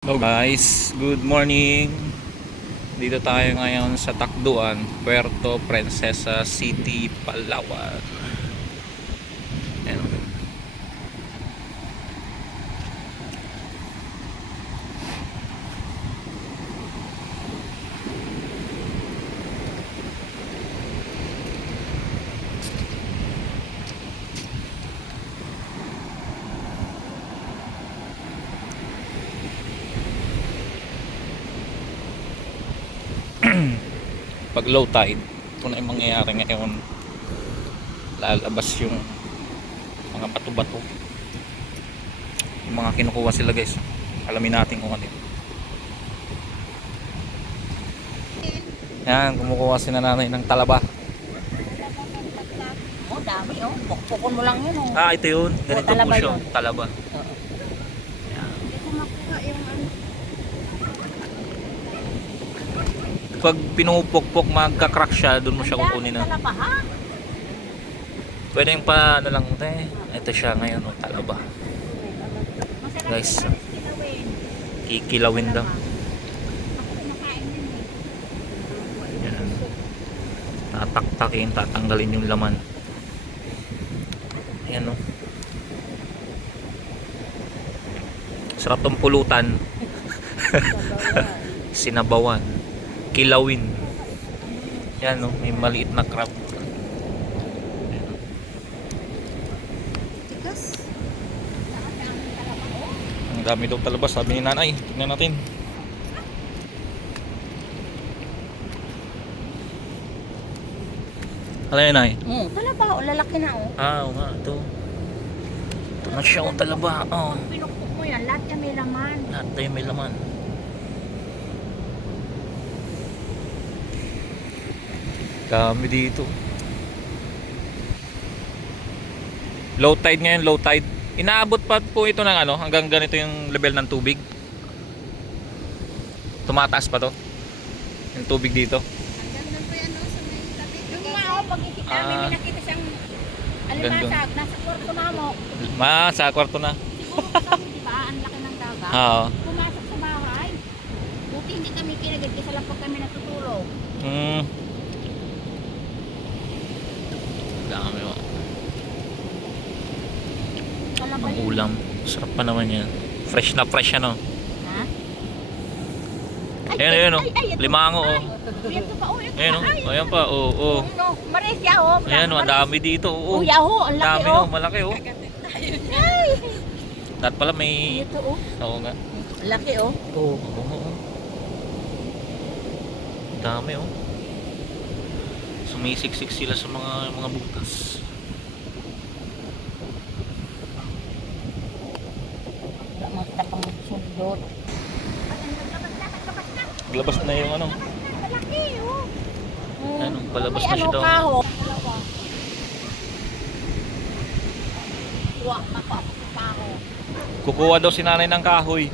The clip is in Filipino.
Hello guys, good morning. Dito tayo ngayon sa Takduan, Puerto Princesa City, Palawan. Ayan. Pag low tide, ito na yung mangyayari ngayon. Lalabas yung mga bato-bato, yung mga kinukuha sila guys. Alamin natin kung ano yun. Yan, kumukuha si nanay ng talaba. Oh, dami oh. Pukpukon mo lang yun oh. Ah, ito yun. Ganito po talaba siya, yun. talaba. Hindi ko makuha yung ano. Pag pinupukpok, magka-crack siya, doon mo siya kukunin na. Talaba ha? Pwede yung pa, ano lang, ito siya ngayon, oh, talaba. Masarap Guys, yung kilawin. kikilawin daw. Ako kumakain din eh. Yan. Tataktakin, tatanggalin yung laman. Ayan o. Sarap tong pulutan. Sinabawan. Kilawin. Yan o, may maliit na crab. Tikas. Ang dami daw talaba, sabi ni nanay. Tignan natin. Ano yun ay? Talaba oh. Lalaki na oh. Ah, oo nga, ito. Ito na siya ang talaba. Oh. Pinukpuk mo yan. Lahat yan may laman. Lahat tayo may laman. Dami dito. Low tide ngayon, low tide. Inaabot pa po ito ng ano, hanggang ganito yung level ng tubig. Tumataas pa to. Yung tubig dito. Hanggang doon po yan oh, sa may tabi. Yung nga oh, pag ikit namin, may nakita siyang alimasag. Nasa kwarto na mo. Sa kwarto na. Siguro kami, di ba? Ang laki ng dagat. Oo. Pumasok sa bahay. Buti hindi kami kinagad kasi lang pag kami natutulog. Dami mo. Talaba Ang yun. ulam. Sarap pa naman yan. Fresh na fresh ano. Ha? Ayan, ayan, oh. ito. Limango, oh. Ay, ito pa, oh. Ito Ayan o. pa, ay. Ayan pa. Oo. Oh, oh. No, Marisya, oh. Ayan o. Ang dami dito. Oo. Oh, yaho. Ang laki, Dami oh. o. Malaki o. Ay. Dapat pala may... Ito, oh. Oo nga. Laki, oh. Oo. Oo. Dami o. Sumisiksik sila sa mga butas. Magta pang sundot. Labas na yung ano. Malaki, oh. Ano, palabas May na siya daw. kaho. Wak, kaho. Kukuha daw si nanay ng kahoy.